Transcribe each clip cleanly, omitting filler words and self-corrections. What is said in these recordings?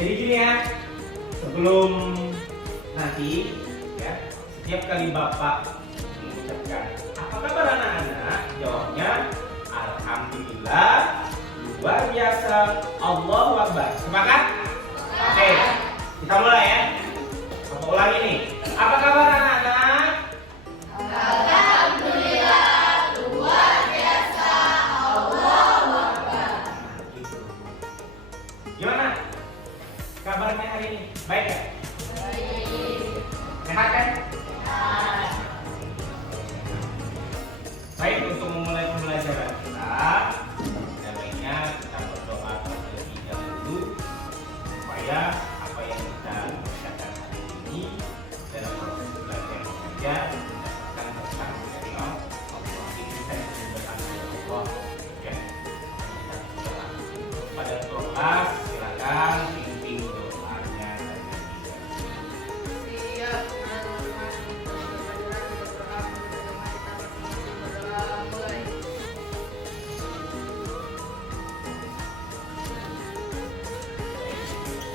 Jadi gini ya, sebelum nanti ya, setiap kali Bapak mengucapkan apa kabar anak-anak, jawabnya alhamdulillah, luar biasa, Allahu Akbar. Sepakat? Oke, kita mulai ya. Bapak ulangi nih. Apa kabar anak-anak? Alhamdulillah, luar biasa, Allahu Akbar. Gimana kabarnya hari ini? Baik ya? Baik. Sehat kan? Nah, Baik, untuk memulai pembelajaran kita, sebaiknya kita berdoa terlebih dahulu supaya apa yang kita bicarakan hari ini dalam proses belajar mengajar mendapatkan berkah dari Allah. Ini kita diberkati oleh Allah. Ya, kita berdoa. Pada kelas silakan pimpin doanya terlebih dahulu. siap. Mulai.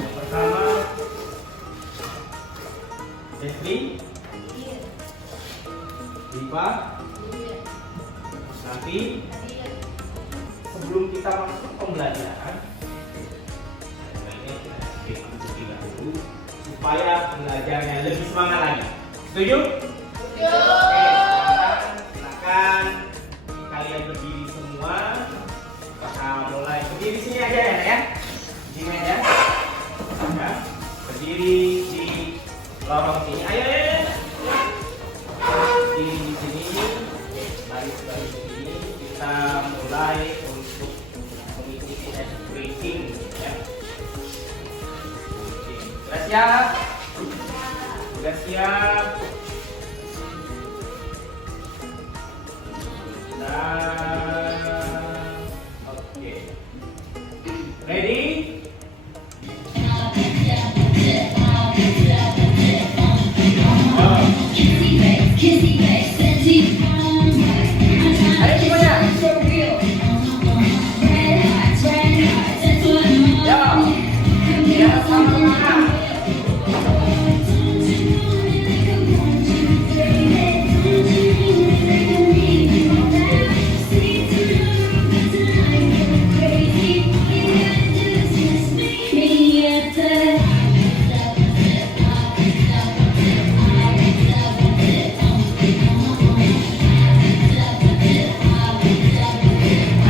Yang pertama, Desri, Iya. Diva, Iya. nanti Iya. sebelum kita masuk pembelajaran, sebaiknya kita ikuti dahulu supaya belajarnya lebih semangat lagi. Setuju? Oke, silakan kalian berdiri semua. Kita mulai berdiri sini aja ya. Di sini aja. Ya. Berdiri di lorong sini. Ayo, ayo, ayo. Berdiri di sini. Baris-baris ini kita mulai untuk mengikuti expressing ya. Oke, sudah siap? Sudah siap? Dan oke. Ready? Ayo semuanya. Ya, ya sama-sama.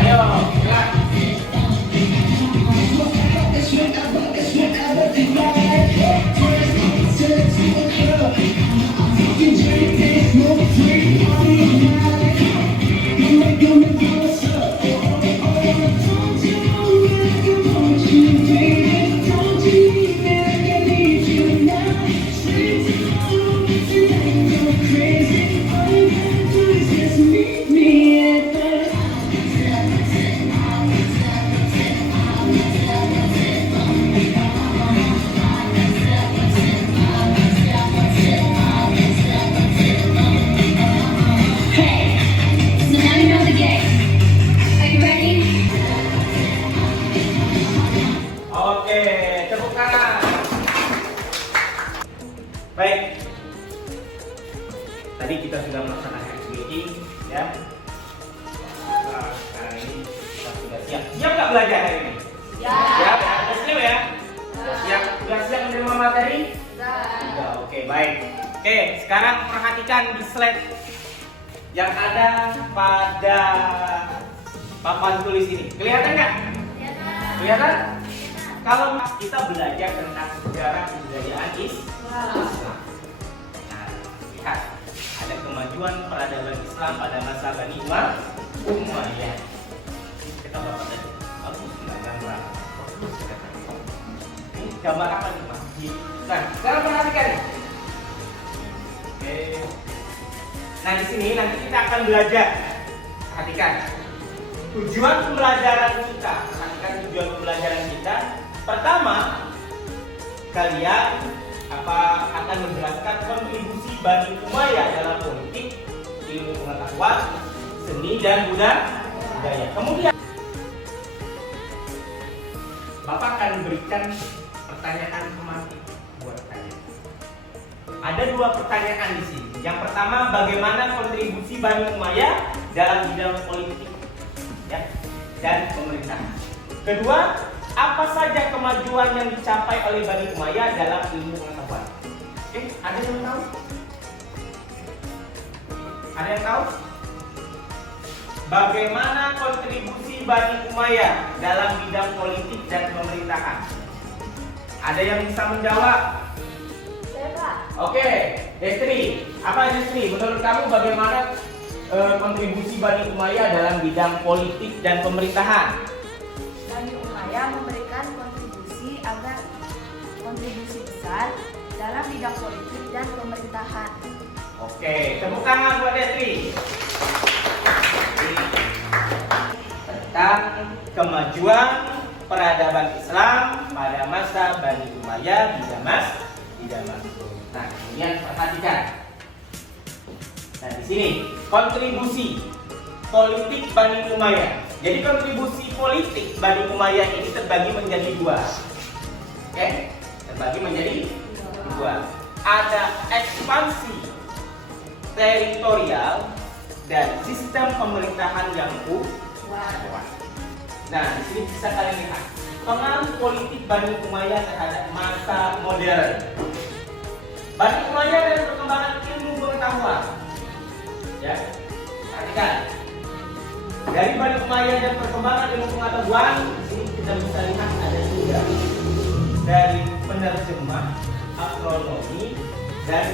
Ayo, gerak. Oke, tepuk tangan. Baik. Tadi kita sudah melaksanakan meeting, ya. Nah, sekarang ini kita sudah siap. Siap nggak belajar hari ini? Siap. Siap ya? Sudah siap ya? Sudah siap. Sudah siap menerima materi? Sudah. Oke, baik. Oke, sekarang perhatikan di slide yang ada pada papan tulis ini. Kelihatan nggak? Kelihatan? Kalau kita belajar tentang sejarah kebudayaan Islam, nah, lihat ada kemajuan peradaban Islam pada masa Bani Umayyah. Kita bapak tadi, bagus gambar. Ini gambar apa nih Mas? Nah, sekarang perhatikan nih. Oke. Nah di sini nanti kita akan belajar. Perhatikan. Tujuan pembelajaran kita. Perhatikan tujuan pembelajaran kita. Pertama, kalian akan menjelaskan kontribusi Bani Umayyah dalam politik, ilmu pengetahuan, seni dan budaya. Kemudian Bapak akan berikan pertanyaan tematik buat kalian. Ada dua pertanyaan di sini. Yang pertama, bagaimana kontribusi Bani Umayyah dalam bidang politik ya, dan pemerintahan. Kedua, apa saja kemajuan yang dicapai oleh Bani Umayyah dalam ilmu pengetahuan? Ada yang tahu? Ada yang tahu? Bagaimana kontribusi Bani Umayyah dalam bidang politik dan pemerintahan? Ada yang bisa menjawab? Saya, Pak. Oke, Destri. Apa Destri? Menurut kamu bagaimana kontribusi Bani Umayyah dalam bidang politik dan pemerintahan? Bani Umayyah memberikan kontribusi besar dalam bidang politik dan pemerintahan. Oke, tepuk tangan buat Destri. Tentang kemajuan peradaban Islam pada masa Bani Umayyah di Damaskus. Nah, kemudian perhatikan. Nah, di sini kontribusi politik Bani Umayyah. Jadi kontribusi politik Bani Umayyah ini terbagi menjadi dua. Oke, terbagi menjadi dua. Ada ekspansi teritorial dan sistem pemerintahan yang kuat. Nah, di sini bisa kalian lihat pengaruh politik Bani Umayyah terhadap masa modern. Bani Umayyah dan perkembangan ilmu pengetahuan. Ya, perhatikan. Dari Bani Umayyah dan perkembangan ilmu pengetahuan, di sini kita bisa lihat ada tiga. Dari penerjemah, astronomi, dan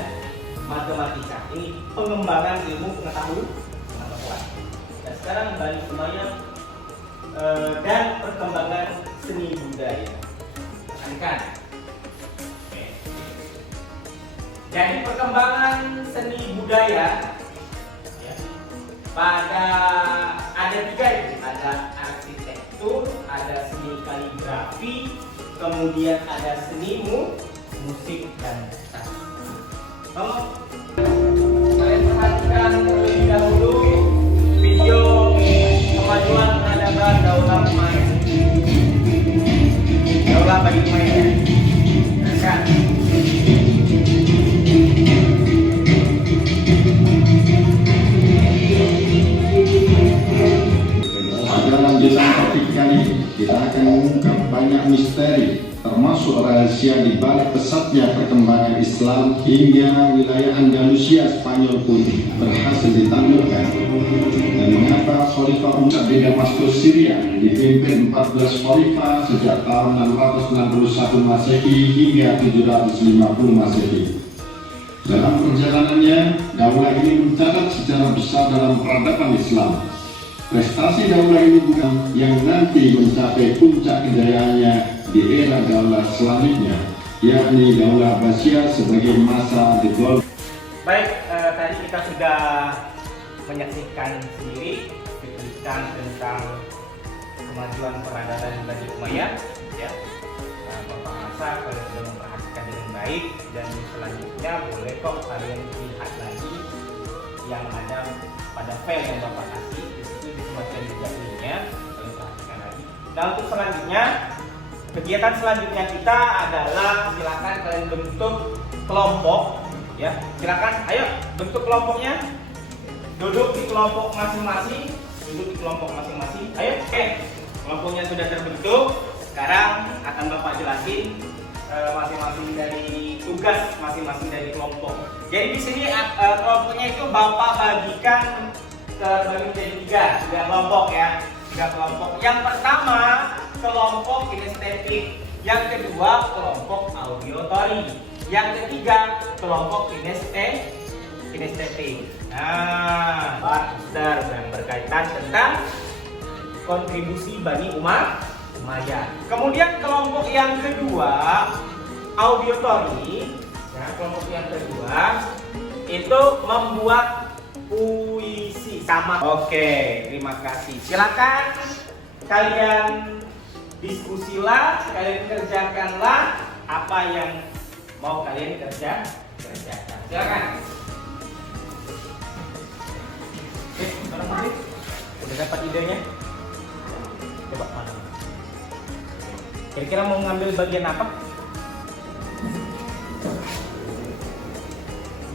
matematika. Ini pengembangan ilmu pengetahuan. Dan sekarang Bani Umayyah dan perkembangan seni budaya. Perhatikan. Jadi perkembangan seni budaya ya, pada ada tiga itu, ada arsitektur, ada seni kaligrafi, kemudian ada seni musik dan sastra. Kalian perhatikan terlebih dahulu video kemajuan peradaban Daulah Umayyah. Daulah Bani Umayyah. Nah, pada lanjutan topik kali kita akan mengungkap banyak misteri termasuk rahasia di balik pesatnya perkembangan Islam hingga wilayah Andalusia Spanyol pun berhasil ditaklukkan, dan mengapa Khalifah Umar di Damaskus Syria dipimpin 14 khalifah sejak tahun 661 Masehi hingga 750 Masehi. Dalam perjalanannya, daulah ini mencatat sejarah besar dalam peradaban Islam. Prestasi daulah ini bukan yang nanti mencapai puncak kejayaannya di era daulah selanjutnya, yakni daulah Abbasiyah sebagai masa The Gold. Baik, tadi kita sudah menyaksikan sendiri cuplikan tentang kemajuan peradaban Bani Umayyah. Ya, Bapak rasa kalian sudah memperhatikan dengan baik, dan selanjutnya boleh kok kalian lihat lagi yang ada pada file yang Bapak kasih. Di situ disematkan juga linknya, kalian perhatikan lagi. Nah, untuk selanjutnya, kegiatan selanjutnya kita adalah silakan kalian bentuk kelompok. Ya, silakan, ayo bentuk kelompoknya. Duduk di kelompok masing-masing. Ayo, oke. Kelompoknya sudah terbentuk. Sekarang akan Bapak jelasin masing-masing dari tugas masing-masing dari kelompok. Jadi di sini kelompoknya itu Bapak bagikan terbagi menjadi tiga kelompok ya. 3 kelompok. Yang pertama kelompok kinestetik, yang kedua kelompok auditory, yang ketiga kelompok kinestetik. Nah, Ustaz yang berkaitan tentang kontribusi Bani Umayyah. Kemudian kelompok yang kedua auditory, ya, kelompok yang kedua itu membuat puisi sama. Oke, terima kasih. Silakan kalian diskusilah, kalian kerjakanlah apa yang mau kalian kerjakan. Silakan. Udah dapat idenya? Coba mana? Kira-kira mau ngambil bagian apa?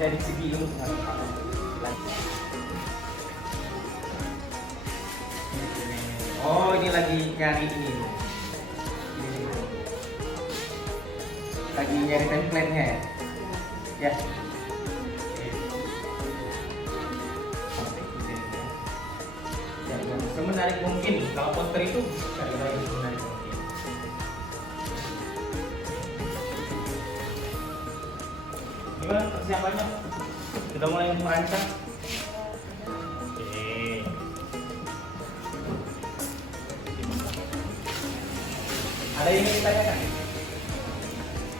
dari segi ilmu. Oh, ini lagi nyari ini. Lagi nyari template-nya ya. Ya. Semenarik mungkin. Kalau poster itu cari lagi semenarik mungkin. Gimana persiapannya? Sudah mulai merancang? Oke. Ada yang ingin ditanyakan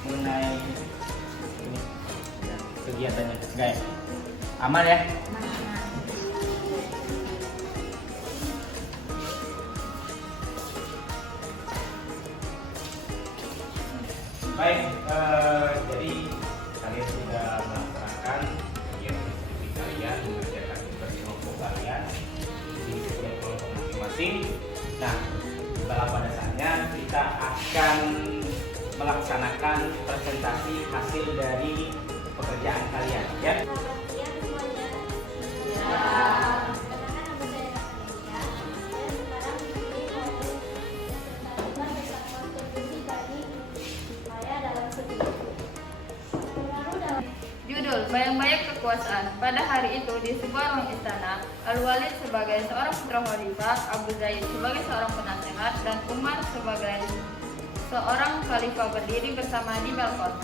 mengenai ini kegiatannya? Enggak ya? Aman ya? Baik, jadi kalian sudah melaksanakan kegiatan diskusi kalian, mengerjakan tugas kelompok kalian di setiap kelompok masing-masing. Nah, setelah pada saatnya kita akan melaksanakan presentasi hasil dari pekerjaan kalian, ya. Judul Bayang-bayang Kekuasaan. Pada hari itu di sebuah ruang istana, Al-Walid sebagai seorang putra khalifah, Abu Zaid sebagai seorang penasehat, dan Umar sebagai seorang khalifah berdiri bersama di balkon.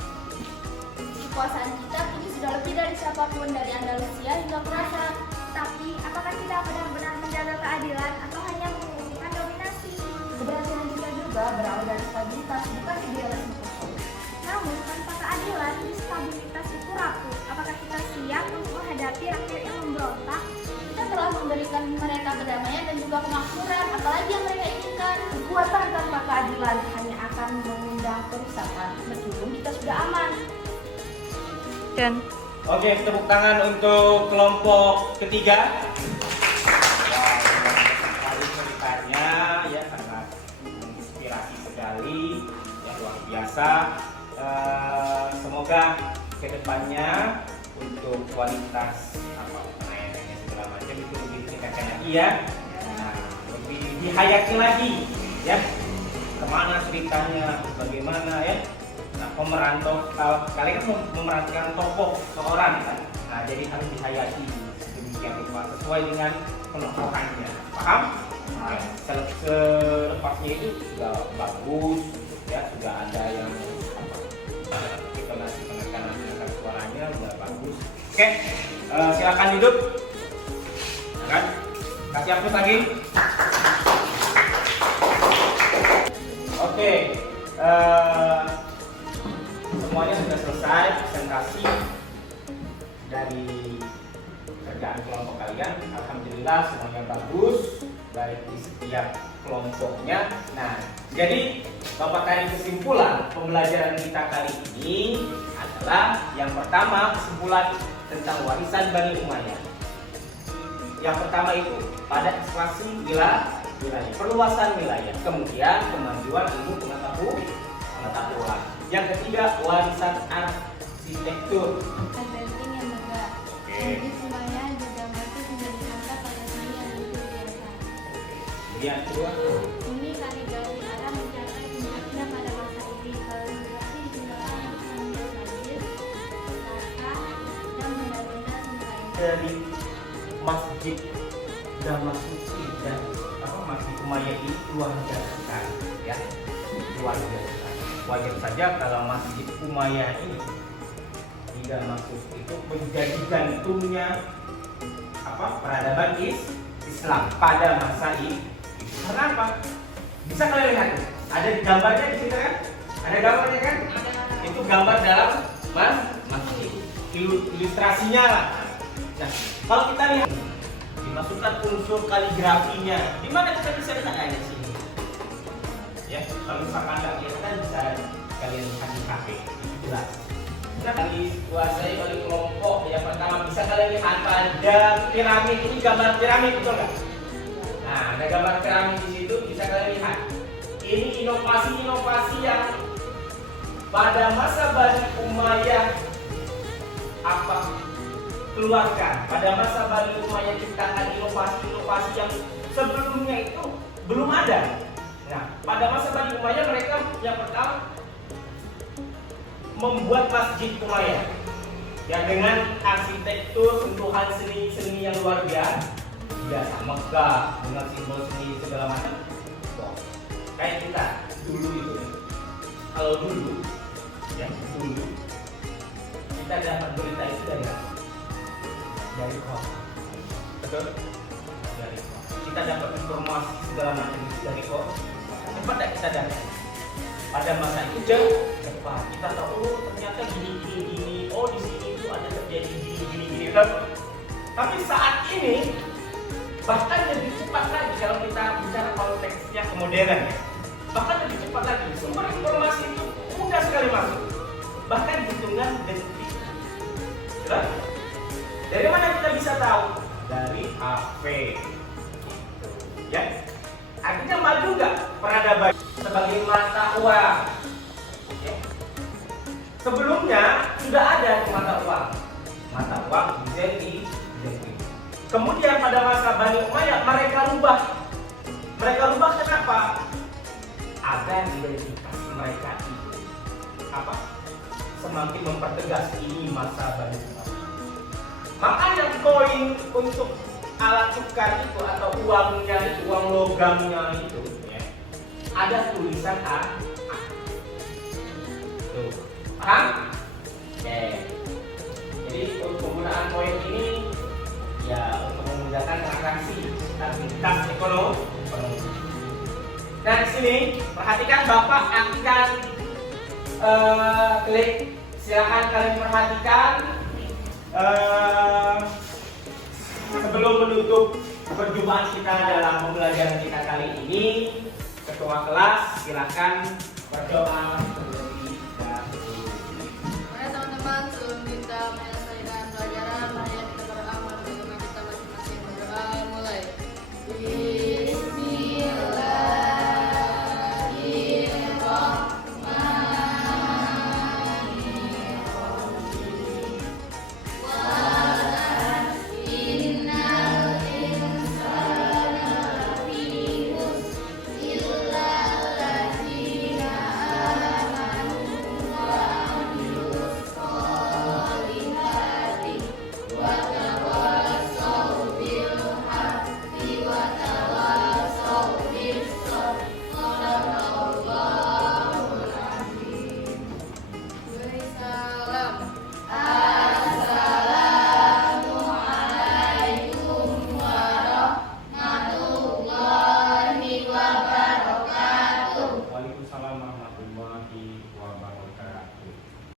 Kekuasaan kita kini sudah lebih dari siapapun dari Andalusia hingga Khurasan. Tapi apakah kita benar-benar menjaga keadilan atau hanya menginginkan dominasi? Keberhasilan kita juga berawal dari stabilitas, bukan idealisme kosong. Namun tanpa keadilan, stabilitas itu rapuh. Apakah kita siap untuk menghadapi rakyat yang memberontak? Kita telah memberikan mereka kedamaian dan juga kemakmuran, apalagi yang mereka inginkan. Kekuatan tanpa keadilan hanya akan mengundang kerusakan meskipun kita sudah aman. Dan Oke, tepuk tangan untuk kelompok ketiga. Wah, sekali ceritanya ya sangat menginspirasi sekali, ya luar biasa. Semoga kedepannya untuk kualitas penayangannya segala macam itu lebih ditingkatkan lagi ya. Nah, lebih dihayati lagi ya. Kemana ceritanya, bagaimana ya. Nah, kalian kan memerankan tokoh seorang kan. Nah, jadi harus dihayati sedemikian rupa sesuai dengan penokohannya. Paham? Nah, selepasnya itu sudah bagus ya, sudah ada yang penekanan suaranya sudah bagus. Oke, silakan duduk. Kan? Kasih aplaus lagi. Oke. Semuanya sudah selesai presentasi dari kerjaan kelompok kalian. Alhamdulillah semuanya bagus baik di setiap kelompoknya. Nah, jadi Bapak tarik kesimpulan pembelajaran kita kali ini adalah yang pertama kesimpulan tentang warisan Bani Umayyah. Yang pertama itu pada ekspansi wilayah, perluasan wilayah, kemudian kemajuan ilmu pengetahuan. Yang ketiga, warisan arsitektur. Penting yang megah. Jadi semuanya juga masih menjadi contoh pada seni yang luar biasa. Kemudian kedua, Ini kaligrafi Arab mencapai puncaknya pada masa ini. Kaligrafi digunakan untuk membuat majlis, naskah, dan benda-benda seni. dari Masjid Damasuki dan Masjid Umayyah ini luar biasa sekali, ya, luar biasa. Wajar saja kalau Masjid Umayyah ini di Damaskus itu menjadi jantungnya peradaban Islam pada masa ini. Kenapa? Bisa kalian lihat, ada gambarnya di sini kan? Ada gambarnya kan? Itu gambar dalam masjid. Ilustrasinya lah. Nah, kalau kita lihat dimasukkan unsur kaligrafinya, di mana kita bisa lihat di sini? Ya, kalau misalkan Anda lihat kan bisa kalian lihat di HP, itu jelas. Nah, dikuasai oleh kelompok yang pertama bisa kalian lihat pada piramid, ini gambar piramid betul nggak? Nah, ada gambar piramid di situ bisa kalian lihat. Ini inovasi-inovasi yang pada masa Bani Umayyah keluarkan. Pada masa Bani Umayyah ciptakan inovasi-inovasi yang sebelumnya itu belum ada. Nah, pada masa Bani Umayyah mereka yang pertama membuat Masjid Umayyah yang dengan arsitektur sentuhan seni-seni yang luar biasa, megah dengan simbol seni segala macam. Wah, kayak kita dulu itu ya. Kalau dulu kita dapat berita itu dari kota, betul? Dari kota. Kita dapat informasi segala macam itu dari kota. Cepat tak kita dapat? Pada masa itu cepat. Kita tahu ternyata gini. Oh di sini itu ada terjadi gini. Tapi saat ini bahkan lebih cepat lagi kalau kita bicara konteksnya kemodern ya. Bahkan lebih cepat lagi. Sumber informasi itu mudah sekali masuk. Bahkan hitungan detik. Jelas? Dari mana kita bisa tahu? Dari HP. Ya. Artinya maju nggak peradaban sebagai mata uang? Ya. Sebelumnya sudah ada mata uang. Mata uang Zengi. Kemudian pada masa Bani Umayyah mereka rubah. Mereka rubah kenapa? Agar identitas mereka itu apa? Semakin mempertegas ini masa Bani Umayyah. Makanya koin untuk alat tukar itu atau uangnya itu, uang logamnya itu ya, ada tulisan A. Tuh, paham? Oke. Jadi untuk penggunaan koin ini ya untuk memudahkan transaksi stabilitas ekonomi. Nah di sini perhatikan Bapak akan klik, silakan kalian perhatikan. Sebelum menutup perjumpaan kita dalam pembelajaran kita kali ini, ketua kelas silakan berdoa.